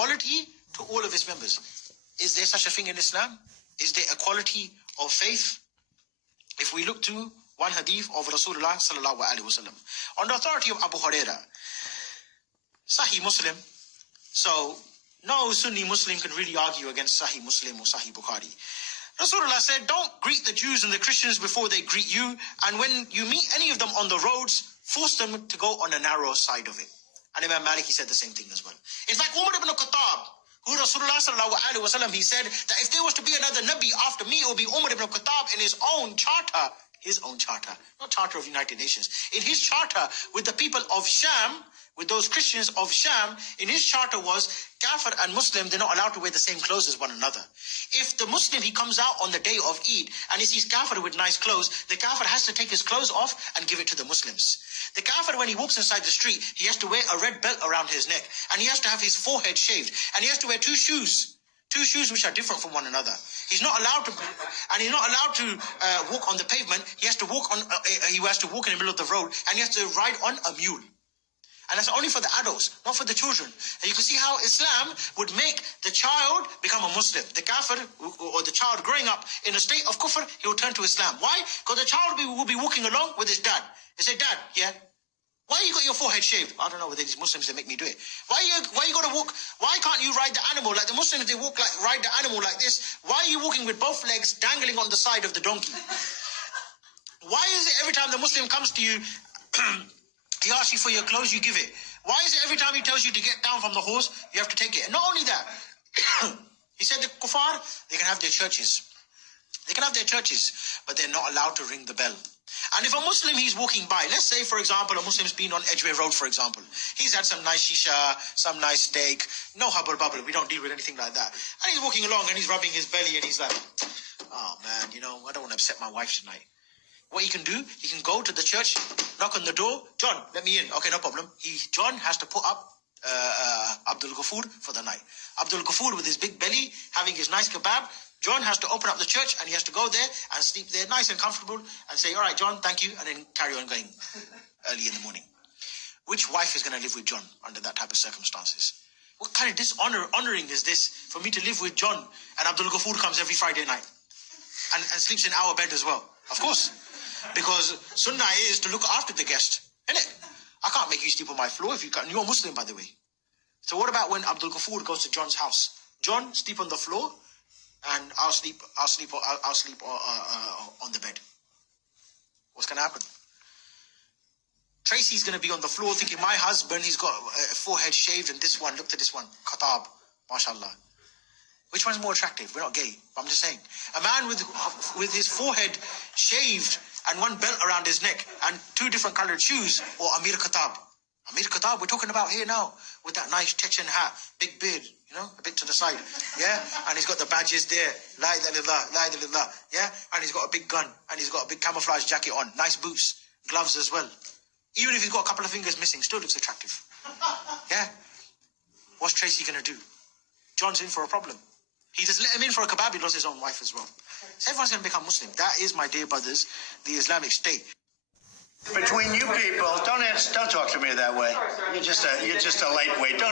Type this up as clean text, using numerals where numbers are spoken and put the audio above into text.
equality to all of his members. Is there such a thing in Islam? Is there equality of faith? If we look to one hadith of Rasulullah sallallahu alaihi wasallam, on the authority of Abu Huraira, Sahih Muslim. So no Sunni Muslim can really argue against Sahih Muslim or Sahih Bukhari. Rasulullah said, don't greet the Jews and the Christians before they greet you. And when you meet any of them on the roads, force them to go on the narrow side of it. And Imam Malik, he said the same thing as well. In fact, Umar ibn Khattab, who Rasulullah sallallahu alaihi wasallam, he said that if there was to be another Nabi after me, it would be Umar ibn Khattab in his own charter, not charter of United Nations, in his charter with the people of Sham, with those Christians of Sham, in his charter was Kafir and Muslim, they're not allowed to wear the same clothes as one another. If the Muslim, he comes out on the day of Eid and he sees Kafir with nice clothes, the Kafir has to take his clothes off and give it to the Muslims. The Kafir, when he walks inside the street, he has to wear a red belt around his neck and he has to have his forehead shaved and he has to wear two shoes which are different from one another. He's not allowed to, and he's not allowed to walk on the pavement. He has to walk in the middle of the road and he has to ride on a mule. And that's only for the adults, not for the children. And you can see how Islam would make the child become a Muslim. The kafir, or the child growing up in a state of kufr, he will turn to Islam. Why? Because the child will be walking along with his dad. He say, Dad, yeah, why you got your forehead shaved? I don't know whether these Muslims, they make me do it. Why you got to walk? Why can't you ride the animal? Like the Muslims, they ride the animal like this. Why are you walking with both legs dangling on the side of the donkey? Why is it every time the Muslim comes to you, he asks you for your clothes, you give it? Why is it every time he tells you to get down from the horse, you have to take it? And not only that, he said the kuffar, they can have their churches. They can have their churches, but they're not allowed to ring the bell. And if a Muslim, he's walking by, let's say, for example, a Muslim's been on Edgware Road, for example. He's had some nice shisha, some nice steak, no hubble bubble, we don't deal with anything like that. And he's walking along and he's rubbing his belly and he's like, oh man, I don't want to upset my wife tonight. What he can do, he can go to the church, knock on the door. John, let me in. Okay, no problem. John has to put up Abdul Ghafoor for the night. Abdul Ghafoor with his big belly, having his nice kebab. John has to open up the church and he has to go there and sleep there nice and comfortable and say, all right, John, thank you, and then carry on going early in the morning. Which wife is going to live with John under that type of circumstances? What kind of honoring is this for me to live with John and Abdul Ghafoor comes every Friday night and sleeps in our bed as well? Of course. Because sunnah is to look after the guest, innit? I can't make you sleep on my floor if you can't. You're a Muslim, by the way. So what about when Abdul Ghafoor goes to John's house? John, sleep on the floor, and I'll sleep on the bed. What's going to happen? Tracy's going to be on the floor thinking, my husband, he's got a forehead shaved, and this one, look at this one, Khatab, mashallah. Which one's more attractive? We're not gay, but I'm just saying. A man with his forehead shaved and one belt around his neck and two different colored shoes, or Amir Khattab. Amir Khattab, we're talking about here now, with that nice Chechen hat, big beard, a bit to the side, yeah? And he's got the badges there, la ilaha illallah, la ilaha illallah, yeah? And he's got a big gun, and he's got a big camouflage jacket on, nice boots, gloves as well. Even if he's got a couple of fingers missing, still looks attractive, yeah? What's Tracy gonna do? John's in for a problem. He just let him in for a kebab, he lost his own wife as well. So everyone's going to become Muslim. That is, my dear brothers, the Islamic State. Between you people, don't talk to me that way. You're just a lightweight. Don't